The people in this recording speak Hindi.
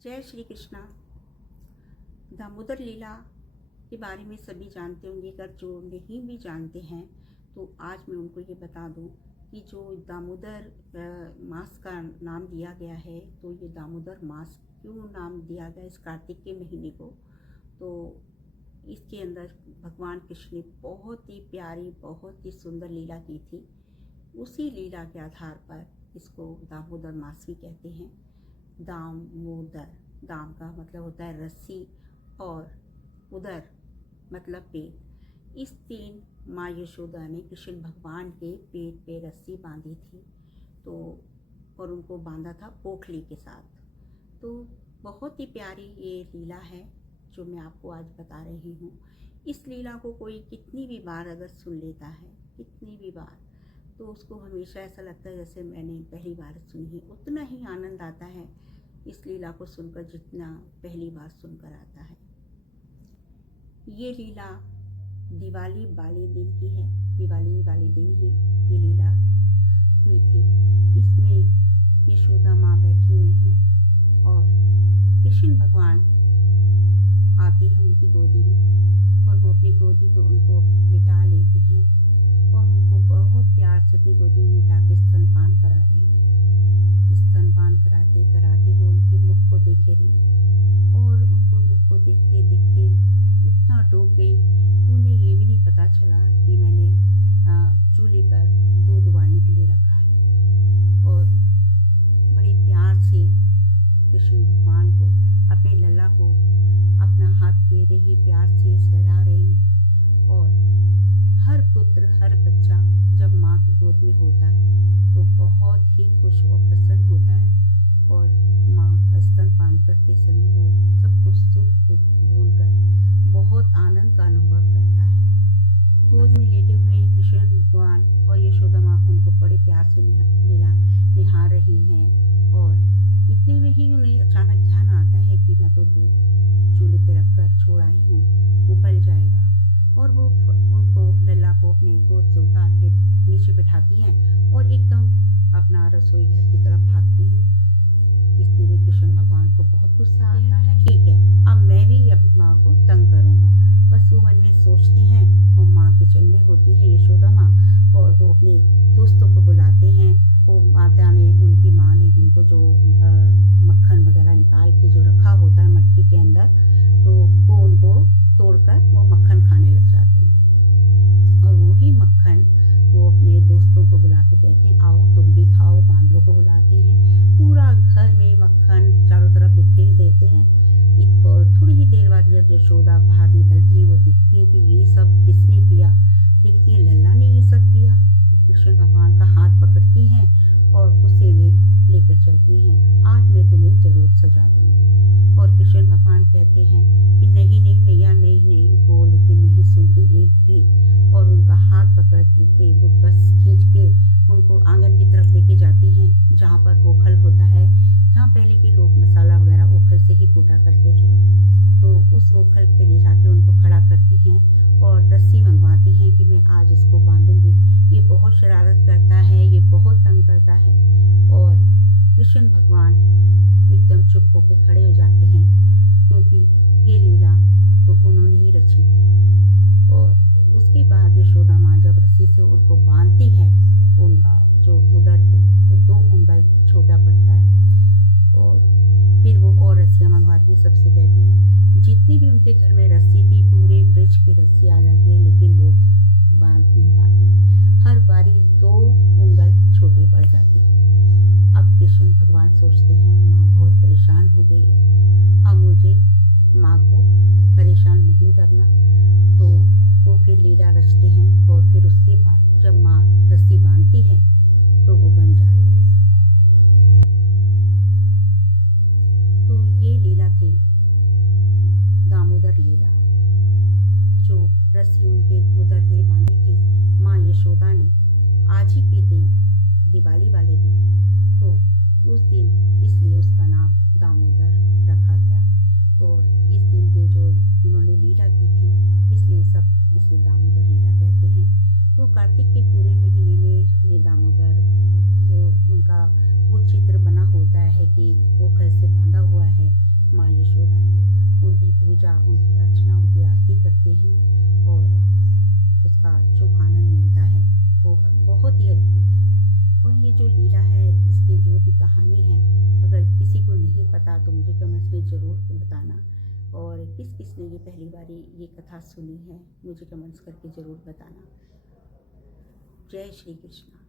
जय श्री कृष्णा। दामोदर लीला के बारे में सभी जानते होंगे, अगर जो नहीं भी जानते हैं तो आज मैं उनको ये बता दूं कि जो दामोदर मास का नाम दिया गया है, तो ये दामोदर मास क्यों नाम दिया गया इस कार्तिक के महीने को। तो इसके अंदर भगवान कृष्ण ने बहुत ही प्यारी, बहुत ही सुंदर लीला की थी। उसी लीला के आधार पर इसको दामोदर मास भी कहते हैं। दामोदर, दाम का मतलब होता है रस्सी और उदर मतलब पेट। इस दिन माँ यशोदा ने कृष्ण भगवान के पेट पे रस्सी बांधी थी, तो और उनको बांधा था पोखली के साथ। तो बहुत ही प्यारी ये लीला है जो मैं आपको आज बता रही हूँ। इस लीला को कोई कितनी भी बार अगर सुन लेता है, कितनी भी बार, तो उसको हमेशा ऐसा लगता है जैसे मैंने पहली बार सुनी है। उतना ही आनंद आता है इस लीला को सुनकर जितना पहली बार सुनकर आता है। ये लीला दिवाली वाले दिन की है। दिवाली वाले दिन ही ये लीला हुई थी। इसमें यशोदा माँ बैठी हुई हैं और कृष्ण भगवान आते हैं उनकी गोदी में, और वो अपनी गोदी में उनको लिटा लेती हैं और उनको बहुत प्यार से अपनी गोदी में लिटा के स्तनपान करा रही हैं। स्तनपान कराते कराते वो उनके मुख को देखे रही और उनको मुख को देखते देखते इतना डूब गई कि उन्हें ये भी नहीं पता चला कि मैंने चूल्हे पर दूध उबालने के लिए रखा है। और बड़े प्यार से कृष्ण भगवान को, अपने लल्ला को अपना हाथ फेर रही, प्यार से सहला रही हैं। और हर पुत्र, हर बच्चा जब माँ की गोद में होता है तो बहुत ही खुश और प्रसन्न होता है, और माँ का स्तनपान करते समय वो सब कुछ सुध भूलकर बहुत आनंद का अनुभव करता है। गोद में लेटे हुए हैं कृष्ण भगवान और यशोदा माँ उनको बड़े प्यार से निहार रही हैं। और इतने में ही उन्हें अचानक ध्यान आता है कि मैं तो दूध चूल्हे पे रखकर छोड़ आई हूँ, उबल जाएगा। और वो उनको, लल्ला को अपने गोद से उतार के नीचे बिठाती हैं और एकदम अपना रसोई घर की तरफ भागती हैं। इतने में कृष्ण भगवान को बहुत गुस्सा आता है। ठीक है, अब मैं भी अपनी माँ को तंग करूँगा, बस वो मन में सोचते हैं। और माँ किचन में होती है यशोदा माँ, और वो अपने दोस्तों को बुलाते हैं। वो माता ने, उनकी माँ ने उनको जो मक्खन वगैरह निकाल के जो रखा होता है मटकी के अंदर, तो वो उनको तोड़कर वो मक्खन खाने लग जाते हैं। और वही मक्खन वो अपने दोस्तों को बुला के कहते हैं आओ तुम भी खाओ। बांदरों को बुलाते हैं, पूरा घर में मक्खन चारों तरफ बिखेर देते हैं। और थोड़ी ही देर बाद जब यशोदा बाहर निकलती है, वो देखती है कि ये सब किसने किया। देखती है लल्ला ने ये सब किया। कृष्ण भगवान का हाथ पकड़ती हैं और गुस्से में लेकर चलती हैं, आज मैं तुम्हें जरूर सजा दूंगी। और कृष्ण भगवान कहते हैं कि नहीं नहीं भैया, नहीं नहीं, वो लेकिन नहीं सुनती एक भी। और उनका हाथ पकड़ के वो बस खींच के उनको आंगन की तरफ लेके जाती हैं, जहाँ पर ओखल होता है, जहाँ पहले के लोग मसाला वगैरह ओखल से ही कूटा करते थे। तो उस ओखल पे ले जाके उनको खड़ा करती हैं और रस्सी मंगवाती हैं कि मैं आज इसको बांधूंगी। ये बहुत शरारत करता है, ये बहुत तंग करता है। और कृष्ण भगवान एकदम चुप होकर खड़े हो जाते हैं, क्योंकि ये लीला तो उन्होंने ही रची थी। और उसके बाद यशोदा माँ जब रस्सी से उनको बांधती है, उनका जो उदर पे तो 2 उंगल छोटा पड़ता है। और फिर वो और रस्सियाँ मंगवाती है, सबसे कहती हैं जितनी भी उनके घर में रस्सी थी, पूरे ब्रिज की रस्सी आ जाती है, लेकिन वो बांध नहीं पाती। हर बारी 2 उंगल छोटी पड़ जाती है। अब कृष्ण भगवान सोचते हैं माँ बहुत परेशान हो गई है, अब मुझे माँ को परेशान नहीं करना। तो वो फिर लीला रचते हैं, और फिर उसके बाद जब माँ रस्सी बांधती है तो वो बन जाती है। तो ये लीला थी दामोदर लीला, जो रस्सी उनके उदर में बांधी थी माँ यशोदा ने आज ही के दिन, दिवाली वाले दिन। तो उस दिन इसलिए उसका नाम दामोदर रखा गया। और इस दिन के जो उन्होंने लीला की थी, इसलिए सब इसे दामोदर लीला कहते हैं। तो कार्तिक के पूरे महीने में हमें दामोदर, जो उनका वो चित्र बना होता है कि ओखल से बांधा हुआ है, पूजा, उनकी अर्चना, उनकी आरती करते हैं और उसका जो आनंद मिलता है वो बहुत ही अद्भुत है। और ये जो लीला है, इसकी जो भी कहानी है, अगर किसी को नहीं पता तो मुझे कमेंट्स में ज़रूर बताना। और किस किस ने ये पहली बार ये कथा सुनी है, मुझे कमेंट्स करके ज़रूर बताना। जय श्री कृष्ण।